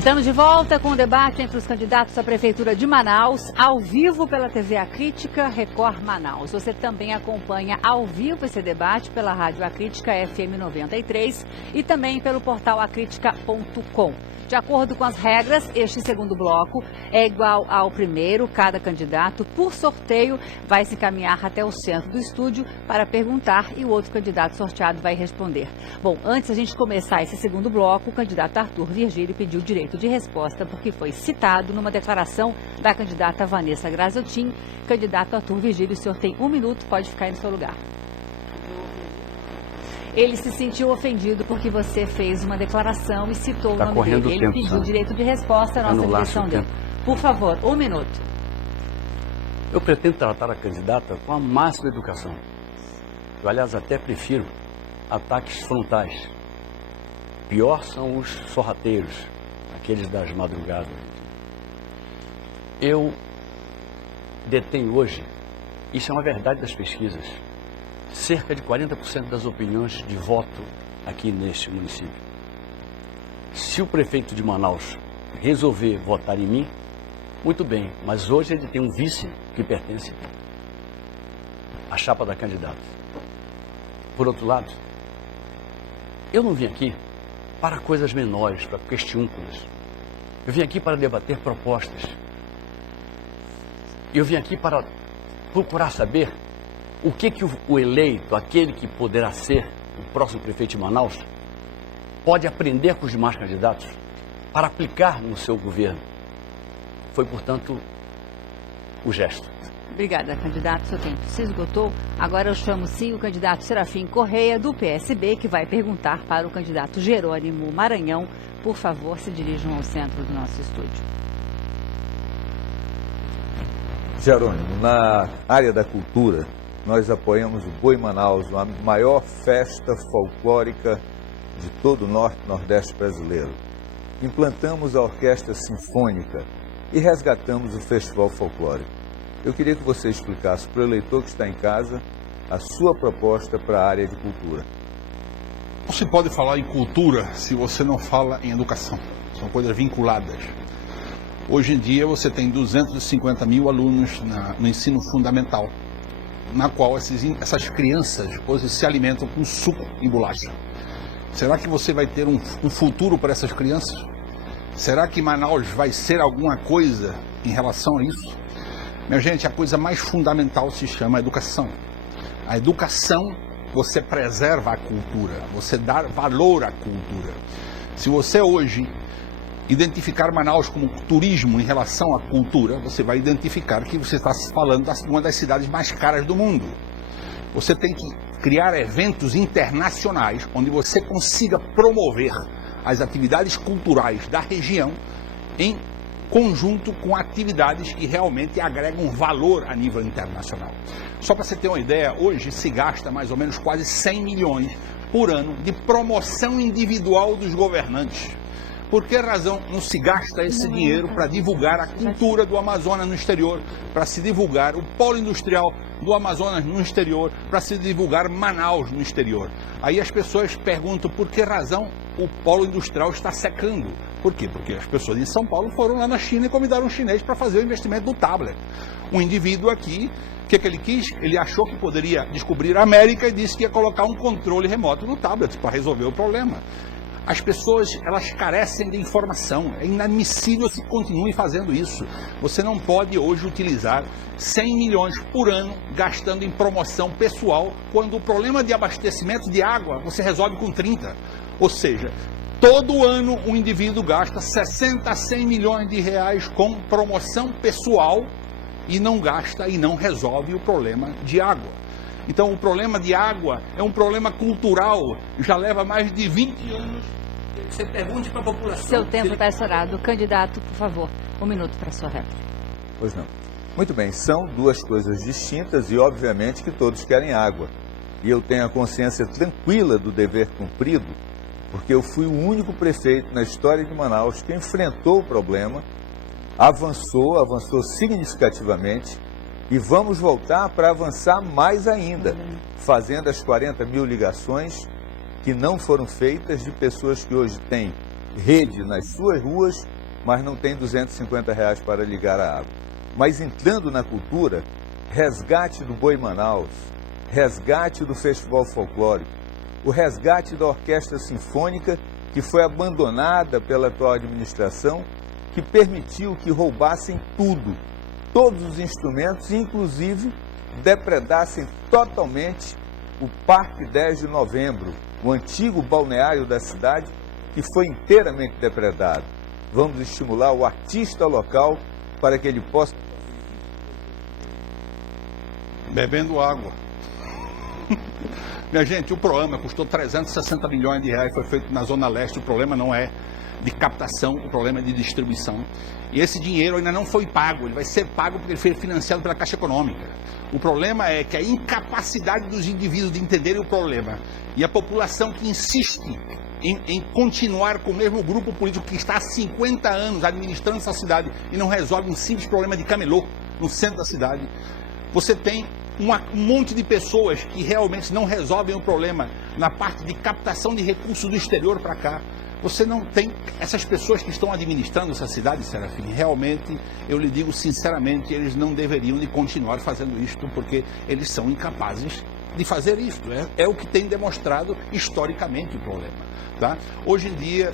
Estamos de volta com o debate entre os candidatos à Prefeitura de Manaus, ao vivo pela TV A Crítica, Record Manaus. Você também acompanha ao vivo esse debate pela Rádio A Crítica FM 93 e também pelo portal acritica.com. De acordo com as regras, este segundo bloco é igual ao primeiro. Cada candidato, por sorteio, vai se encaminhar até o centro do estúdio para perguntar e o outro candidato sorteado vai responder. Bom, antes de a gente começar esse segundo bloco, o candidato Arthur Virgílio pediu direito de resposta porque foi citado numa declaração da candidata Vanessa Graziotin. Candidato Arthur Virgílio, o senhor tem 1 minuto, pode ficar aí no seu lugar. Ele se sentiu ofendido porque você fez uma declaração e citou o nome dele. Ele pediu direito de resposta à nossa direção dele. Por favor, 1 minuto. Eu pretendo tratar a candidata com a máxima educação. Eu, aliás, até prefiro ataques frontais. Pior são os sorrateiros, aqueles das madrugadas. Eu detenho hoje, isso é uma verdade das pesquisas, cerca de 40% das opiniões de voto aqui neste município. Se o prefeito de Manaus resolver votar em mim, muito bem, mas hoje ele tem um vice que pertence à chapa da candidata. Por outro lado, eu não vim aqui para coisas menores, para questiúnculas. Eu vim aqui para debater propostas. Eu vim aqui para procurar saber o que o eleito, aquele que poderá ser o próximo prefeito de Manaus, pode aprender com os demais candidatos para aplicar no seu governo. Foi, portanto, o gesto. Obrigada, candidato. Seu tempo se esgotou. Agora eu chamo, sim, o candidato Serafim Correia, do PSB, que vai perguntar para o candidato Jerônimo Maranhão. Por favor, se dirijam ao centro do nosso estúdio. Jerônimo, na área da cultura, nós apoiamos o Boi Manaus, a maior festa folclórica de todo o norte e nordeste brasileiro. Implantamos a orquestra sinfônica e resgatamos o festival folclórico. Eu queria que você explicasse para o eleitor que está em casa a sua proposta para a área de cultura. Não se pode falar em cultura se você não fala em educação. São coisas vinculadas. Hoje em dia você tem 250 mil alunos no ensino fundamental, na qual essas crianças hoje se alimentam com suco e bolacha. Será que você vai ter um futuro para essas crianças? Será que Manaus vai ser alguma coisa em relação a isso? Minha gente, a coisa mais fundamental se chama educação. A educação, você preserva a cultura, você dá valor à cultura. Se você hoje identificar Manaus como turismo em relação à cultura, você vai identificar que você está falando de uma das cidades mais caras do mundo. Você tem que criar eventos internacionais onde você consiga promover as atividades culturais da região em conjunto com atividades que realmente agregam valor a nível internacional. Só para você ter uma ideia, hoje se gasta mais ou menos quase 100 milhões por ano de promoção individual dos governantes. Por que razão não se gasta esse dinheiro para divulgar a cultura do Amazonas no exterior, para se divulgar o polo industrial do Amazonas no exterior, para se divulgar Manaus no exterior? Aí as pessoas perguntam por que razão o polo industrial está secando. Por quê? Porque as pessoas em São Paulo foram lá na China e convidaram um chinês para fazer o investimento do tablet. Um indivíduo aqui, o que ele quis? Ele achou que poderia descobrir a América e disse que ia colocar um controle remoto no tablet para resolver o problema. As pessoas, elas carecem de informação. É inadmissível se continue fazendo isso. Você não pode hoje utilizar 100 milhões por ano gastando em promoção pessoal, quando o problema de abastecimento de água você resolve com 30. Ou seja, todo ano o indivíduo gasta 60 a 100 milhões de reais com promoção pessoal e não gasta e não resolve o problema de água. Então o problema de água é um problema cultural, já leva mais de 20 anos. Você pergunte para a população. Seu tempo está estourado. Candidato, por favor, 1 minuto para a sua réplica. Pois não. Muito bem, são duas coisas distintas e obviamente que todos querem água. E eu tenho a consciência tranquila do dever cumprido, porque eu fui o único prefeito na história de Manaus que enfrentou o problema, avançou significativamente e vamos voltar para avançar mais ainda, fazendo as 40 mil ligações que não foram feitas de pessoas que hoje têm rede nas suas ruas, mas não tem R$250 para ligar a água. Mas entrando na cultura, resgate do Boi Manaus, resgate do Festival Folclórico, o resgate da Orquestra Sinfônica, que foi abandonada pela atual administração, que permitiu que roubassem tudo, todos os instrumentos, inclusive depredassem totalmente o Parque 10 de Novembro, o antigo balneário da cidade, que foi inteiramente depredado. Vamos estimular o artista local para que ele possa... Bebendo água. Minha gente, o programa custou 360 milhões de reais, foi feito na Zona Leste. O problema não é de captação, o problema é de distribuição. E esse dinheiro ainda não foi pago, ele vai ser pago porque ele foi financiado pela Caixa Econômica. O problema é que a incapacidade dos indivíduos de entenderem o problema e a população que insiste em continuar com o mesmo grupo político que está há 50 anos administrando essa cidade e não resolve um simples problema de camelô no centro da cidade. Você tem um monte de pessoas que realmente não resolvem o problema na parte de captação de recursos do exterior para cá. Você não tem essas pessoas que estão administrando essa cidade, Serafim. Realmente, eu lhe digo sinceramente, eles não deveriam de continuar fazendo isto, porque eles são incapazes de fazer isto. É o que tem demonstrado historicamente o problema. Tá? Hoje em dia,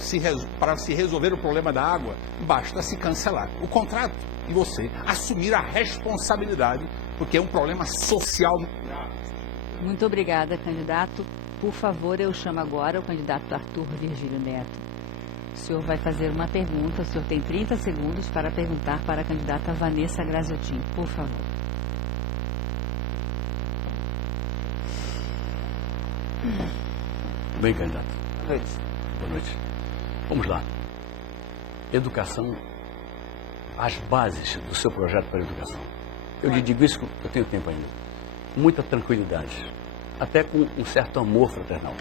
para se resolver o problema da água, basta se cancelar o contrato e você assumir a responsabilidade, porque é um problema social. Muito obrigada, candidato. Por favor, eu chamo agora o candidato Arthur Virgílio Neto. O senhor vai fazer uma pergunta, o senhor tem 30 segundos para perguntar para a candidata Vanessa Graziotin, por favor. Bem, candidato. Boa noite. Boa noite. Vamos lá. Educação, as bases do seu projeto para a educação. Eu lhe digo isso, eu tenho tempo ainda. Com muita tranquilidade, até com um certo amor fraternal.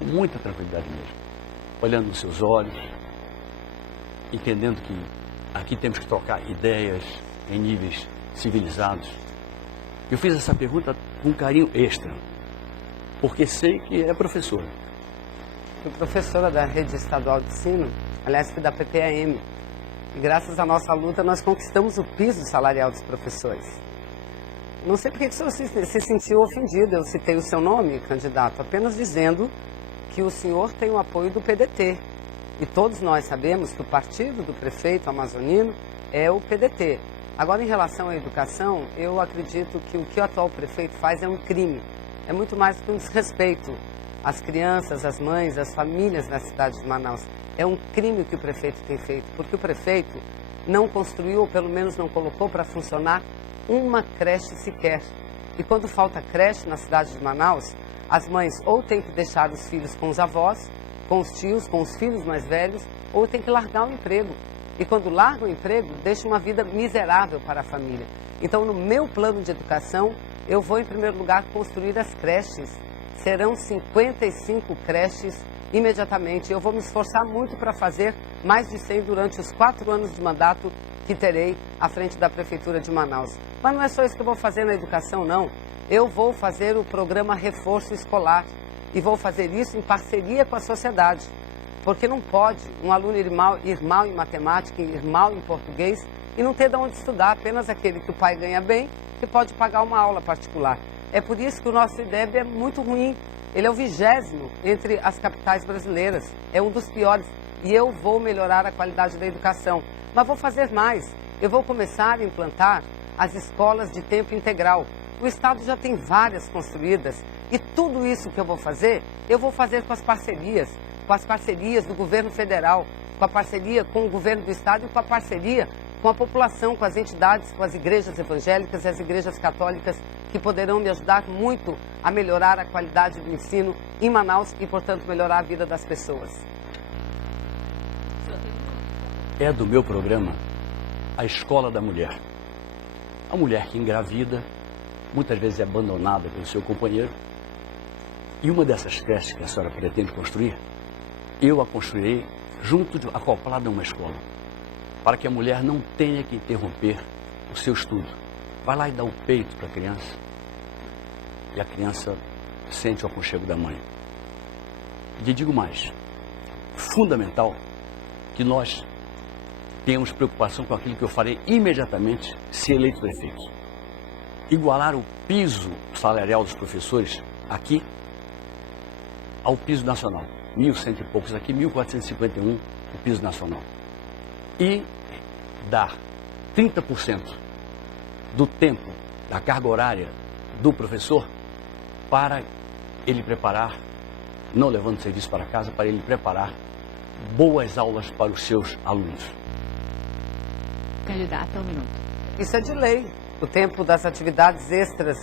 Com muita tranquilidade mesmo. Olhando nos seus olhos, entendendo que aqui temos que trocar ideias em níveis civilizados. Eu fiz essa pergunta com um carinho extra, porque sei que é professora. Fui professora da rede estadual de ensino, aliás, fui da PPAM. E graças à nossa luta, nós conquistamos o piso salarial dos professores. Não sei por que o senhor se sentiu ofendido. Eu citei o seu nome, candidato, apenas dizendo que o senhor tem o apoio do PDT. E todos nós sabemos que o partido do prefeito amazonino é o PDT. Agora, em relação à educação, eu acredito que o que o atual prefeito faz é um crime. É muito mais do que um desrespeito às crianças, às mães, às famílias na cidade de Manaus. É um crime o que o prefeito tem feito, porque o prefeito não construiu, ou pelo menos não colocou para funcionar, uma creche sequer. E quando falta creche na cidade de Manaus, as mães ou têm que deixar os filhos com os avós, com os tios, com os filhos mais velhos, ou têm que largar o emprego. E quando largam o emprego, deixam uma vida miserável para a família. Então, no meu plano de educação, eu vou, em primeiro lugar, construir as creches. Serão 55 creches imediatamente. Eu vou me esforçar muito para fazer mais de 100 durante os 4 anos de mandato que terei à frente da Prefeitura de Manaus. Mas não é só isso que eu vou fazer na educação, não. Eu vou fazer o programa Reforço Escolar e vou fazer isso em parceria com a sociedade. Porque não pode um aluno ir mal em matemática, ir mal em português e não ter de onde estudar, apenas aquele que o pai ganha bem, que pode pagar uma aula particular. É por isso que o nosso IDEB é muito ruim. Ele é o 20º entre as capitais brasileiras. É um dos piores. E eu vou melhorar a qualidade da educação. Mas vou fazer mais. Eu vou começar a implantar as escolas de tempo integral. O Estado já tem várias construídas. E tudo isso que eu vou fazer com as parcerias. Com as parcerias do governo federal, com a parceria com o governo do Estado e com a parceria com a população, com as entidades, com as igrejas evangélicas e as igrejas católicas, que poderão me ajudar muito a melhorar a qualidade do ensino em Manaus e, portanto, melhorar a vida das pessoas. É do meu programa a Escola da Mulher. A mulher que engravida, muitas vezes é abandonada pelo seu companheiro. E uma dessas creches que a senhora pretende construir, eu a construirei acoplada a uma escola, para que a mulher não tenha que interromper o seu estudo. Vai lá e dá o peito para a criança, e a criança sente o aconchego da mãe. E lhe digo mais, fundamental que nós tenhamos preocupação com aquilo que eu farei imediatamente se eleito prefeito. Igualar o piso salarial dos professores aqui ao piso nacional. 1.100 e poucos aqui, 1.451 o piso nacional. E dar 30% do tempo, da carga horária do professor para ele preparar, não levando serviço para casa, para ele preparar boas aulas para os seus alunos. Candidata, 1 minuto. Isso é de lei. O tempo das atividades extras,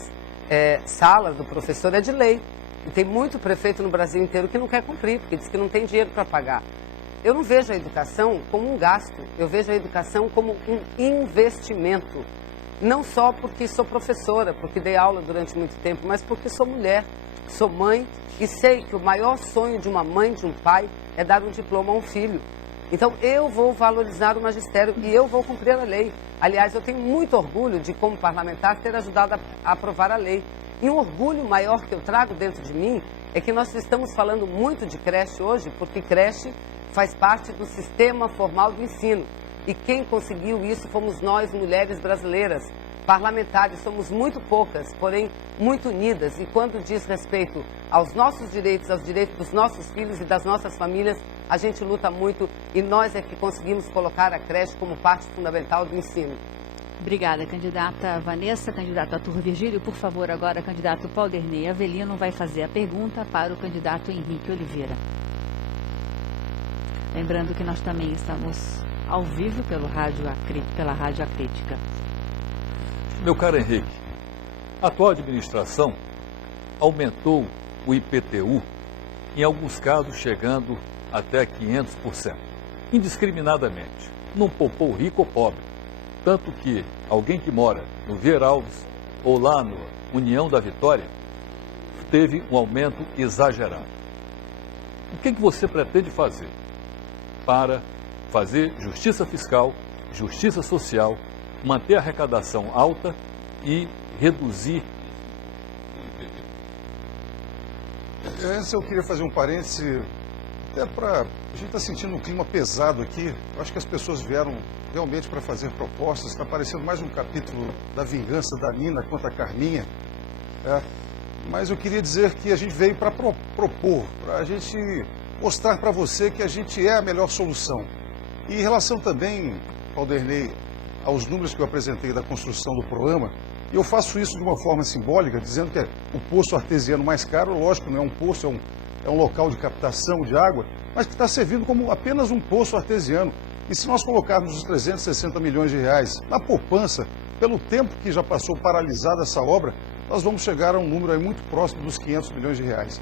sala do professor é de lei. E tem muito prefeito no Brasil inteiro que não quer cumprir, porque diz que não tem dinheiro para pagar. Eu não vejo a educação como um gasto, eu vejo a educação como um investimento. Não só porque sou professora, porque dei aula durante muito tempo, mas porque sou mulher, sou mãe e sei que o maior sonho de uma mãe, de um pai, é dar um diploma a um filho. Então eu vou valorizar o magistério e eu vou cumprir a lei. Aliás, eu tenho muito orgulho de, como parlamentar, ter ajudado a aprovar a lei. E um orgulho maior que eu trago dentro de mim é que nós estamos falando muito de creche hoje, porque creche faz parte do sistema formal do ensino. E quem conseguiu isso fomos nós, mulheres brasileiras. Parlamentares, somos muito poucas, porém muito unidas. E quando diz respeito aos nossos direitos, aos direitos dos nossos filhos e das nossas famílias, a gente luta muito e nós é que conseguimos colocar a creche como parte fundamental do ensino. Obrigada, candidata Vanessa. Candidato Arthur Virgílio, por favor, agora candidato Paulderney Avelino vai fazer a pergunta para o candidato Henrique Oliveira. Lembrando que nós também estamos ao vivo pela Rádio Acrítica. Meu caro Henrique, a atual administração aumentou o IPTU, em alguns casos chegando até 500%, indiscriminadamente. Não poupou rico ou pobre. Tanto que alguém que mora no Vieira Alves ou lá no União da Vitória teve um aumento exagerado. O que você pretende fazer para fazer justiça fiscal, justiça social, manter a arrecadação alta e reduzir? Antes eu queria fazer um parêntese, até para... A gente está sentindo um clima pesado aqui. Eu acho que as pessoas vieram realmente para fazer propostas. Está parecendo mais um capítulo da vingança da Nina contra a Carminha. Mas eu queria dizer que a gente veio para propor, para a gente mostrar para você que a gente é a melhor solução. E em relação também, Paulderney, aos números que eu apresentei da construção do programa, eu faço isso de uma forma simbólica, dizendo que é o poço artesiano mais caro, lógico, não é um poço, é um local de captação de água, mas que está servindo como apenas um poço artesiano. E se nós colocarmos os 360 milhões de reais na poupança, pelo tempo que já passou paralisada essa obra, nós vamos chegar a um número aí muito próximo dos 500 milhões de reais.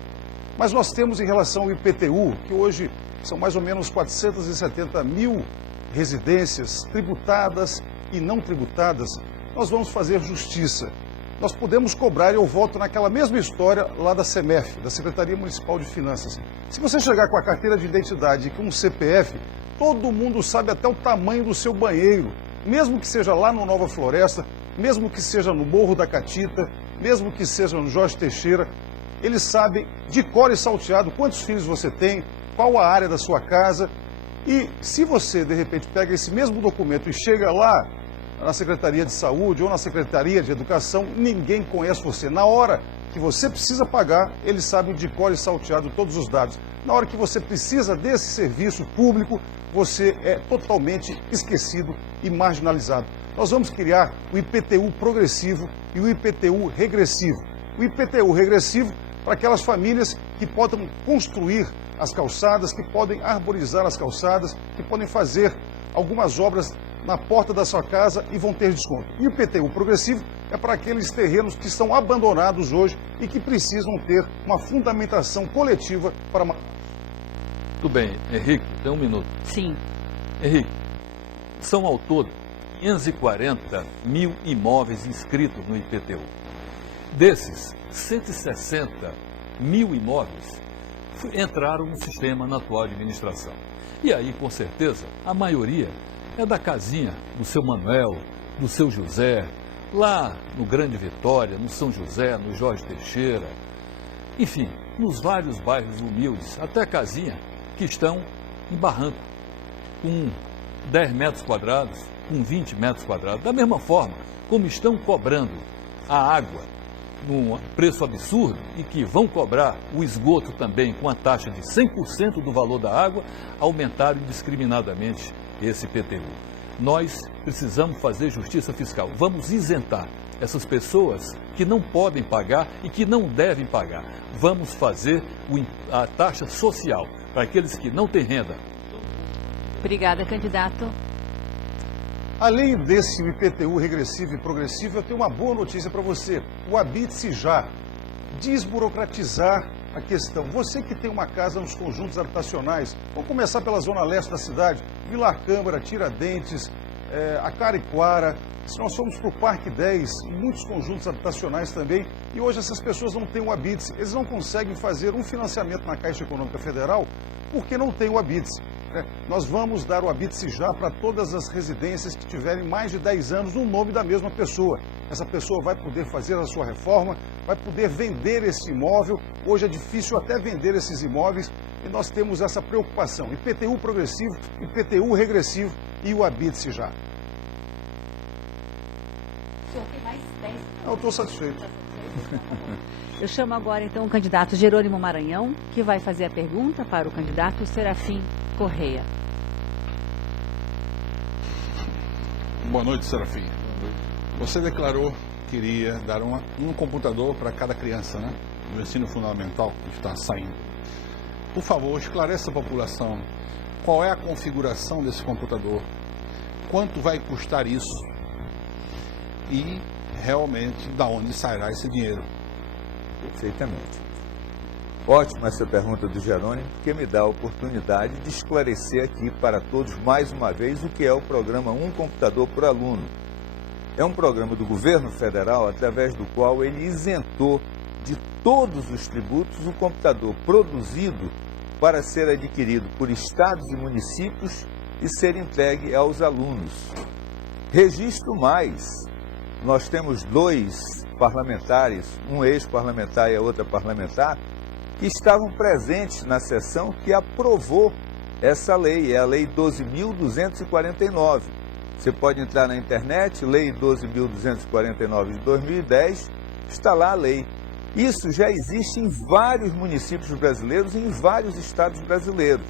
Mas nós temos em relação ao IPTU, que hoje são mais ou menos 470 mil residências tributadas e não tributadas, nós vamos fazer justiça. Nós podemos cobrar, e eu volto naquela mesma história lá da SEMEF, da Secretaria Municipal de Finanças. Se você chegar com a carteira de identidade e com um CPF, todo mundo sabe até o tamanho do seu banheiro, mesmo que seja lá no Nova Floresta, mesmo que seja no Morro da Catita, mesmo que seja no Jorge Teixeira, eles sabem de cor e salteado quantos filhos você tem, qual a área da sua casa. E se você, de repente, pega esse mesmo documento e chega lá na Secretaria de Saúde ou na Secretaria de Educação, ninguém conhece você. Na hora que você precisa pagar, eles sabem de cor e salteado todos os dados. Na hora que você precisa desse serviço público, você é totalmente esquecido e marginalizado. Nós vamos criar o IPTU progressivo e o IPTU regressivo. O IPTU regressivo para aquelas famílias que podem construir as calçadas, que podem arborizar as calçadas, que podem fazer algumas obras na porta da sua casa e vão ter desconto. E o IPTU progressivo é para aqueles terrenos que estão abandonados hoje e que precisam ter uma fundamentação coletiva para... Tudo bem, Henrique, tem um minuto. Sim. Henrique, são ao todo 540 mil imóveis inscritos no IPTU. Desses, 160 mil imóveis entraram no sistema na atual administração. E aí, com certeza, a maioria é da casinha do seu Manuel, do seu José, lá no Grande Vitória, no São José, no Jorge Teixeira, enfim, nos vários bairros humildes, até a casinha que estão em barranco, com 10 metros quadrados, com 20 metros quadrados. Da mesma forma como estão cobrando a água num preço absurdo e que vão cobrar o esgoto também com a taxa de 100% do valor da água, aumentaram indiscriminadamente esse IPTU. Nós precisamos fazer justiça fiscal. Vamos isentar essas pessoas que não podem pagar e que não devem pagar. Vamos fazer a taxa social para aqueles que não têm renda. Obrigada, candidato. Além desse IPTU regressivo e progressivo, eu tenho uma boa notícia para você. O Habite-se Já. Desburocratizar a questão. Você que tem uma casa nos conjuntos habitacionais, vamos começar pela zona leste da cidade, Vilar Câmara, Tiradentes, Acariquara. Se nós formos para o Parque 10, muitos conjuntos habitacionais também, e hoje essas pessoas não têm o Habite-se. Eles não conseguem fazer um financiamento na Caixa Econômica Federal porque não tem o Habite-se. Nós vamos dar o Habite-se Já para todas as residências que tiverem mais de 10 anos no nome da mesma pessoa. Essa pessoa vai poder fazer a sua reforma, vai poder vender esse imóvel. Hoje é difícil até vender esses imóveis e nós temos essa preocupação. IPTU progressivo, IPTU regressivo e o Habite-se Já. O senhor tem mais 10. Eu estou satisfeito. Eu chamo agora então o candidato Jerônimo Maranhão, que vai fazer a pergunta para o candidato Serafim Correia. Boa noite, Serafim. Você declarou que iria dar um computador para cada criança, né? No ensino fundamental que está saindo. Por favor, esclareça a população qual é a configuração desse computador, quanto vai custar isso e realmente da onde sairá esse dinheiro. Perfeitamente. Ótima essa pergunta do Jerônimo, porque me dá a oportunidade de esclarecer aqui para todos mais uma vez o que é o programa Um Computador por Aluno. É um programa do governo federal através do qual ele isentou de todos os tributos o computador produzido para ser adquirido por estados e municípios e ser entregue aos alunos. Registro mais, nós temos 2 parlamentares, um ex-parlamentar e a outra parlamentar, que estavam presentes na sessão que aprovou essa lei, é a Lei 12.249. Você pode entrar na internet, Lei 12.249 de 2010, está lá a lei. Isso já existe em vários municípios brasileiros e em vários estados brasileiros.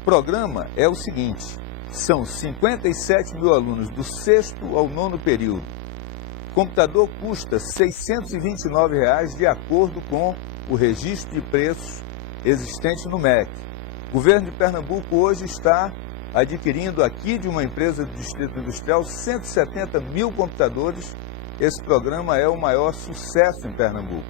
O programa é o seguinte, são 57 mil alunos do 6º ao 9º período. O computador custa R$ 629 de acordo com o registro de preços existente no MEC. O governo de Pernambuco hoje está adquirindo aqui de uma empresa do Distrito Industrial 170 mil computadores. Esse programa é o maior sucesso em Pernambuco.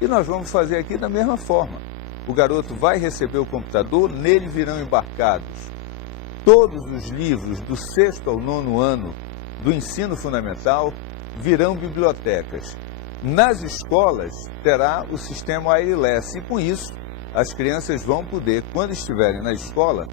E nós vamos fazer aqui da mesma forma. O garoto vai receber o computador, nele virão embarcados todos os livros do 6º ao 9º ano do ensino fundamental, virão bibliotecas. Nas escolas terá o sistema wireless e com isso as crianças vão poder, quando estiverem na escola,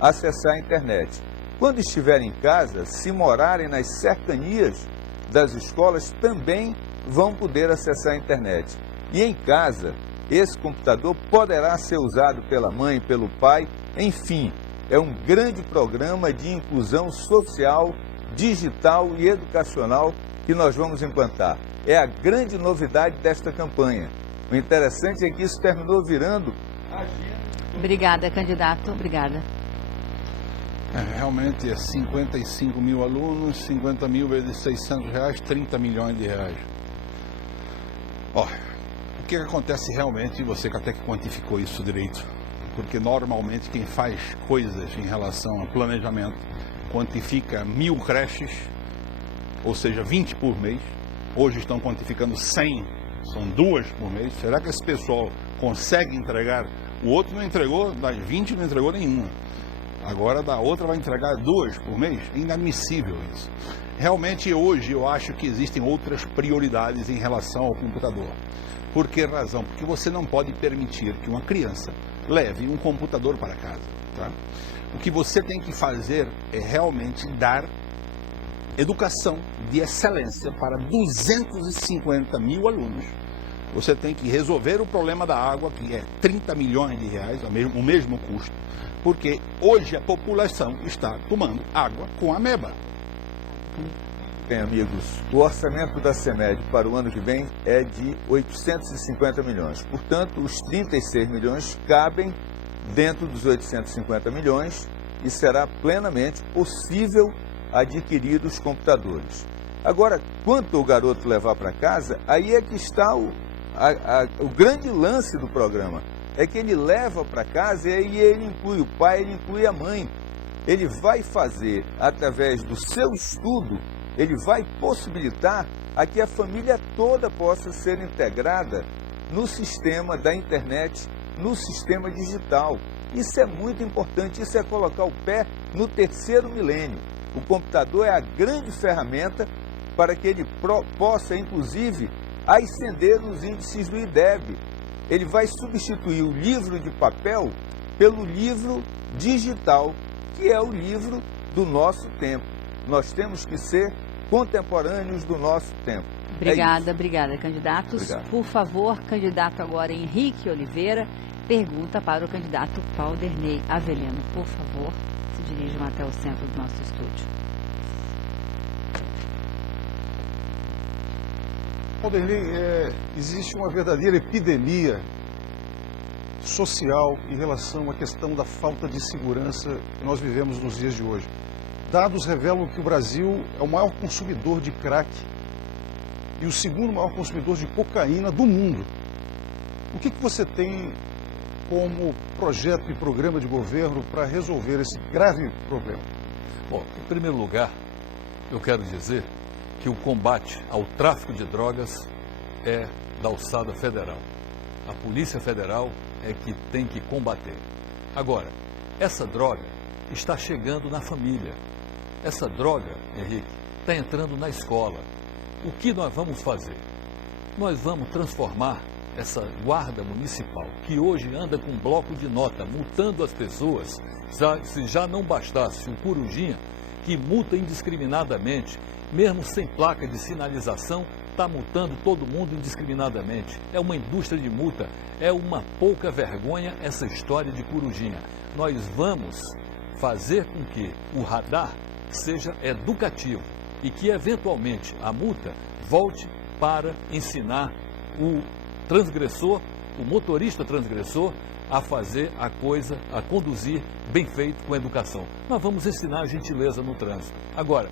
acessar a internet. Quando estiverem em casa, se morarem nas cercanias das escolas, também vão poder acessar a internet. E em casa, esse computador poderá ser usado pela mãe, pelo pai, enfim, é um grande programa de inclusão social, digital e educacional que nós vamos implantar. É a grande novidade desta campanha. O interessante é que isso terminou virando agenda. Obrigada, candidato. Obrigada. Realmente é 55 mil alunos, 50 mil vezes R$600, 30 milhões de reais. O que acontece realmente, você que até que quantificou isso direito, porque normalmente quem faz coisas em relação a planejamento quantifica 1000 creches, ou seja, 20 por mês. Hoje estão quantificando 100, são 2 por mês. Será que esse pessoal consegue entregar? O outro não entregou, das 20 não entregou nenhuma. Agora da outra vai entregar 2 por mês? É inadmissível isso. Realmente hoje eu acho que existem outras prioridades em relação ao computador. Por que razão? Porque você não pode permitir que uma criança leve um computador para casa. Tá? O que você tem que fazer é realmente dar educação de excelência para 250 mil alunos. Você tem que resolver o problema da água, que é 30 milhões de reais, o mesmo custo. porque hoje a população está tomando água com ameba. Bem, amigos, o orçamento da CEMED para o ano que vem é de 850 milhões. Portanto, os 36 milhões cabem dentro dos 850 milhões e será plenamente possível adquirir os computadores. Agora, quanto o garoto levar para casa, aí é que está o grande lance do programa. É que ele leva para casa e aí ele inclui o pai, ele inclui a mãe. Ele vai fazer, através do seu estudo, ele vai possibilitar a que a família toda possa ser integrada no sistema da internet, no sistema digital. Isso é muito importante, isso é colocar o pé no terceiro milênio. O computador é a grande ferramenta para que ele possa, inclusive, ascender nos índices do IDEB. Ele vai substituir o livro de papel pelo livro digital, que é o livro do nosso tempo. Nós temos que ser contemporâneos do nosso tempo. Obrigada, candidatos. Obrigado. Por favor, candidato agora Henrique Oliveira, pergunta para o candidato Valderney Avelino. Por favor, se dirijam até o centro do nosso estúdio. Valderney, existe uma verdadeira epidemia social em relação à questão da falta de segurança que nós vivemos nos dias de hoje. Dados revelam que o Brasil é o maior consumidor de crack e o segundo maior consumidor de cocaína do mundo. O que você tem como projeto e programa de governo para resolver esse grave problema? Bom, em primeiro lugar, eu quero dizer que o combate ao tráfico de drogas é da alçada federal. A Polícia Federal é que tem que combater. Agora, essa droga está chegando na família. Essa droga, Henrique, está entrando na escola. O que nós vamos fazer? Nós vamos transformar essa guarda municipal, que hoje anda com um bloco de nota, multando as pessoas, se já não bastasse o Corujinha, que multa indiscriminadamente, mesmo sem placa de sinalização, está multando todo mundo indiscriminadamente. É uma indústria de multa, é uma pouca vergonha essa história de Corujinha. Nós vamos fazer com que o radar seja educativo e que, eventualmente, a multa volte para ensinar o transgressor, o motorista transgressor, a fazer a coisa, a conduzir bem feito com educação. Nós vamos ensinar a gentileza no trânsito. Agora,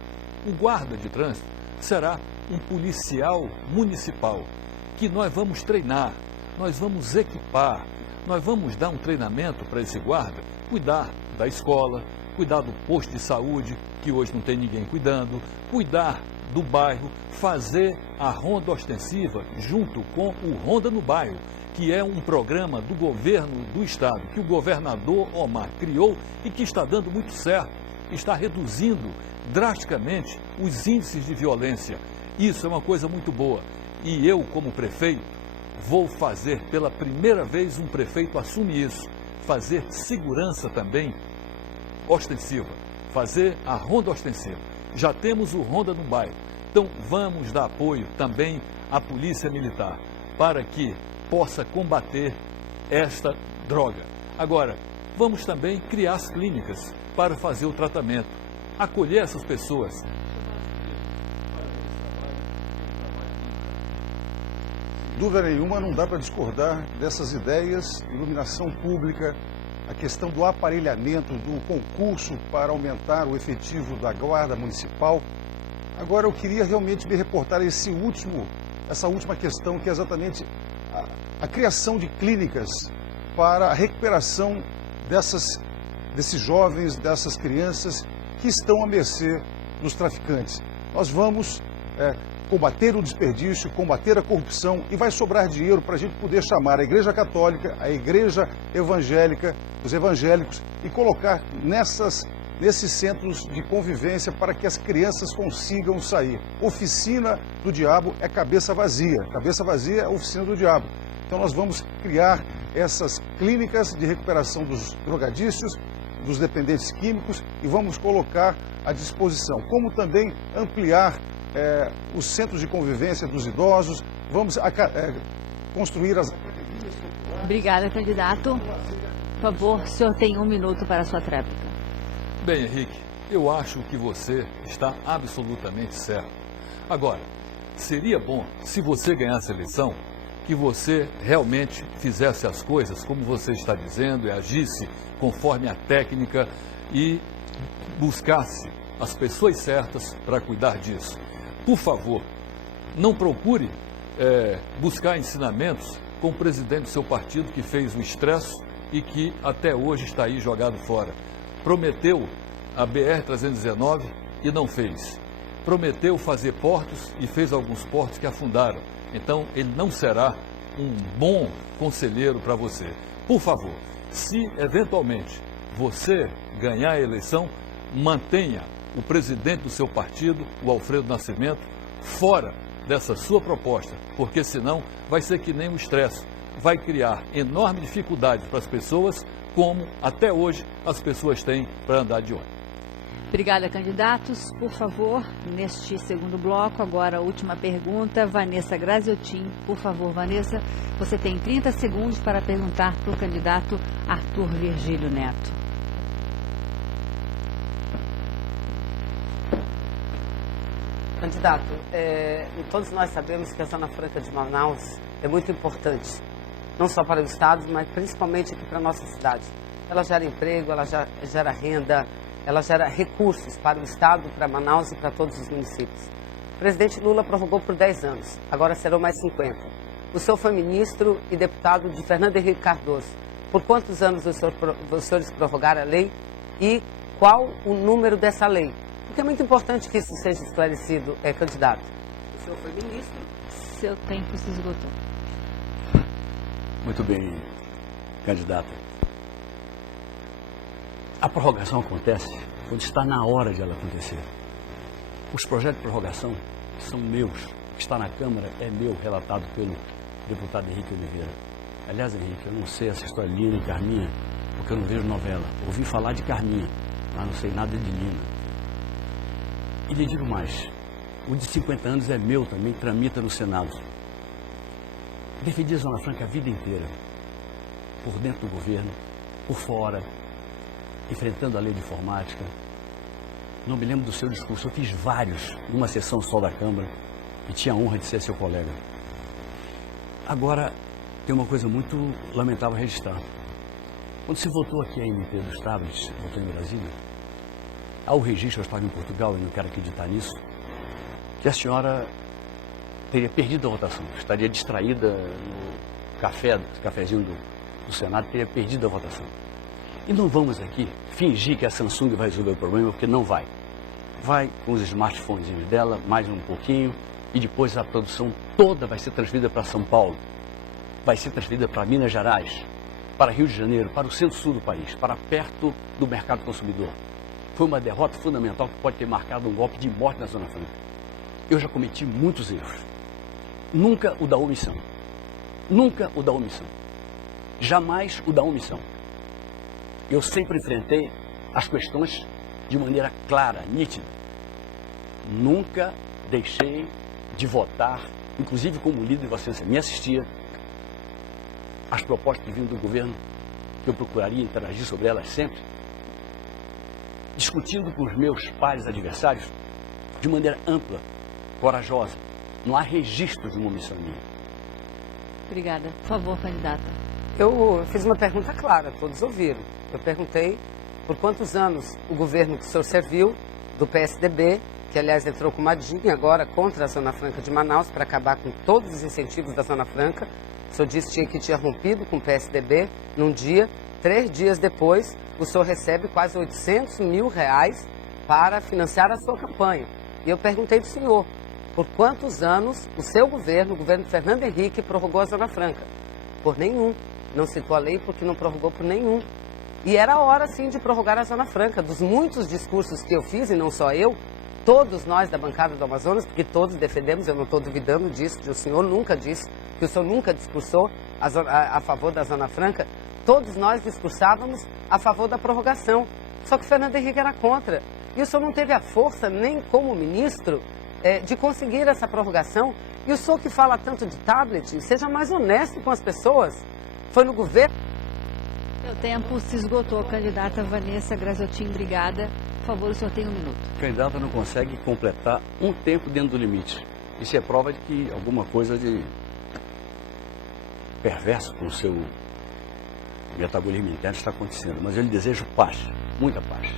o guarda de trânsito será um policial municipal que nós vamos treinar, nós vamos equipar, nós vamos dar um treinamento para esse guarda, cuidar da escola, cuidar do posto de saúde, que hoje não tem ninguém cuidando, cuidar do bairro, fazer a ronda ostensiva junto com o Ronda no Bairro, que é um programa do governo do estado, que o governador Omar criou e que está dando muito certo, está reduzindo drasticamente os índices de violência. Isso é uma coisa muito boa. E eu, como prefeito, vou fazer pela primeira vez um prefeito assume isso, fazer segurança também ostensiva, fazer a ronda ostensiva. Já temos o Ronda no Bairro, então vamos dar apoio também à Polícia Militar para que possa combater esta droga. Agora, vamos também criar as clínicas para fazer o tratamento, acolher essas pessoas. Dúvida nenhuma, não dá para discordar dessas ideias, iluminação pública, a questão do aparelhamento, do concurso para aumentar o efetivo da Guarda Municipal. Agora, eu queria realmente me reportar a essa última questão, que é exatamente a criação de clínicas para a recuperação desses jovens, dessas crianças que estão à mercê dos traficantes. Nós vamos combater o desperdício, combater a corrupção e vai sobrar dinheiro para a gente poder chamar a Igreja Católica, a Igreja Evangélica, os evangélicos e colocar nesses centros de convivência para que as crianças consigam sair. Oficina do diabo é cabeça vazia é oficina do diabo. Então nós vamos criar essas clínicas de recuperação dos drogadícios, dos dependentes químicos e vamos colocar à disposição, como também ampliar os centros de convivência dos idosos, vamos construir as... Obrigada, candidato. Por favor, o senhor tem 1 minuto para a sua tréplica. Bem, Henrique, eu acho que você está absolutamente certo. Agora, seria bom, se você ganhasse a eleição, que você realmente fizesse as coisas como você está dizendo e agisse conforme a técnica e buscasse as pessoas certas para cuidar disso. Por favor, não procure buscar ensinamentos com o presidente do seu partido que fez o estresse e que até hoje está aí jogado fora. Prometeu a BR-319 e não fez. Prometeu fazer portos e fez alguns portos que afundaram. Então, ele não será um bom conselheiro para você. Por favor, se eventualmente você ganhar a eleição, mantenha o presidente do seu partido, o Alfredo Nascimento, fora dessa sua proposta, porque senão vai ser que nem o estresse. Vai criar enorme dificuldade para as pessoas, como até hoje as pessoas têm para andar de ônibus. Obrigada, candidatos. Por favor, neste segundo bloco, agora a última pergunta, Vanessa Graziotin. Por favor, Vanessa, você tem 30 segundos para perguntar para o candidato Arthur Virgílio Neto. Candidato, todos nós sabemos que a Zona Franca de Manaus é muito importante, não só para o Estado, mas principalmente aqui para a nossa cidade. Ela gera emprego, ela gera renda, ela gera recursos para o Estado, para Manaus e para todos os municípios. O presidente Lula prorrogou por 10 anos, agora serão mais 50. O senhor foi ministro e deputado de Fernando Henrique Cardoso. Por quantos anos os senhores prorrogaram a lei e qual o número dessa lei? Porque é muito importante que isso seja esclarecido, candidato. O senhor foi ministro. Seu tempo se esgotou. Muito bem, candidata. A prorrogação acontece quando está na hora de ela acontecer. Os projetos de prorrogação são meus. O que está na Câmara é meu, relatado pelo deputado Henrique Oliveira. Aliás, Henrique, eu não sei essa história de Lina e Carminha, porque eu não vejo novela. Ouvi falar de Carminha, mas não sei nada de Lina. E lhe digo mais, o de 50 anos é meu também, tramita no Senado. Defendi a Zona Franca a vida inteira, por dentro do governo, por fora, enfrentando a lei de informática. Não me lembro do seu discurso, eu fiz vários numa sessão só da Câmara e tinha a honra de ser seu colega. Agora, tem uma coisa muito lamentável a registrar. Quando se votou aqui a MP dos tablets, votou em Brasília, há o registro, eu estava em Portugal e não quero acreditar nisso, que a senhora teria perdido a votação, estaria distraída no cafezinho do Senado, teria perdido a votação. E não vamos aqui fingir que a Samsung vai resolver o problema, porque não vai. Vai com os smartphones dela, mais um pouquinho, e depois a produção toda vai ser transferida para São Paulo, vai ser transferida para Minas Gerais, para Rio de Janeiro, para o centro-sul do país, para perto do mercado consumidor. Foi uma derrota fundamental que pode ter marcado um golpe de morte na Zona Franca. Eu já cometi muitos erros. Nunca o da omissão. Nunca o da omissão. Jamais o da omissão. Eu sempre enfrentei as questões de maneira clara, nítida. Nunca deixei de votar, inclusive como líder de Vossa Excelência me assistia, as propostas que vinham do governo, que eu procuraria interagir sobre elas sempre, discutindo com os meus pares adversários de maneira ampla, corajosa. Não há registro de uma omissão minha. Obrigada. Por favor, candidata. Eu fiz uma pergunta clara, todos ouviram. Eu perguntei por quantos anos o governo que o senhor serviu, do PSDB, que aliás entrou com uma DIN agora contra a Zona Franca de Manaus para acabar com todos os incentivos da Zona Franca. O senhor disse que tinha rompido com o PSDB num dia. 3 dias depois, o senhor recebe quase R$800 mil para financiar a sua campanha. E eu perguntei do senhor, por quantos anos o seu governo, o governo de Fernando Henrique, prorrogou a Zona Franca? Por nenhum. Não citou a lei porque não prorrogou por nenhum. E era a hora, sim, de prorrogar a Zona Franca. Dos muitos discursos que eu fiz, e não só eu, todos nós da bancada do Amazonas, porque todos defendemos, eu não estou duvidando disso, que o senhor nunca disse, que o senhor nunca discursou a favor da Zona Franca, todos nós discursávamos a favor da prorrogação. Só que o Fernando Henrique era contra. E o senhor não teve a força, nem como ministro, de conseguir essa prorrogação. E o senhor que fala tanto de tablet, seja mais honesto com as pessoas. Foi no governo... Seu tempo se esgotou. Candidata Vanessa Graziotin, obrigada. Por favor, o senhor tem 1 minuto. O candidato não consegue completar um tempo dentro do limite. Isso é prova de que alguma coisa de perverso com o seu metabolismo interno está acontecendo. Mas eu lhe desejo paz, muita paz.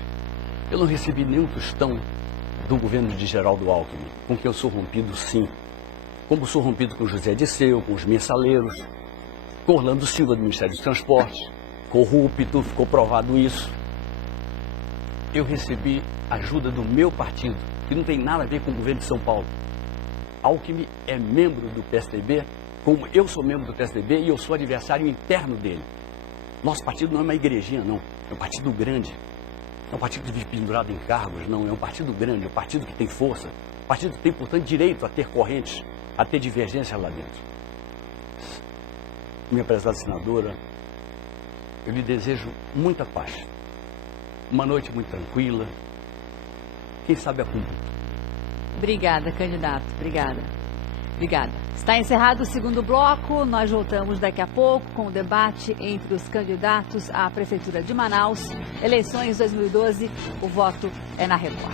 Eu não recebi nenhum tostão do governo de Geraldo Alckmin, com quem eu sou rompido, sim. Como sou rompido com José Disseu, com os mensaleiros, com Orlando Silva do Ministério dos Transportes, corrupto, ficou provado isso. Eu recebi ajuda do meu partido, que não tem nada a ver com o governo de São Paulo. Alckmin é membro do PSDB, como eu sou membro do PSDB e eu sou adversário interno dele. Nosso partido não é uma igrejinha, não. É um partido grande. É um partido que vive pendurado em cargos, não. É um partido grande, é um partido que tem força. Um partido que tem, portanto, direito a ter correntes, a ter divergências lá dentro. Minha prezada senadora, eu lhe desejo muita paz. Uma noite muito tranquila. Quem sabe a cumprir. Obrigada, candidato. Obrigada. Obrigada. Está encerrado o segundo bloco. Nós voltamos daqui a pouco com o debate entre os candidatos à Prefeitura de Manaus. Eleições 2012, o voto é na Record.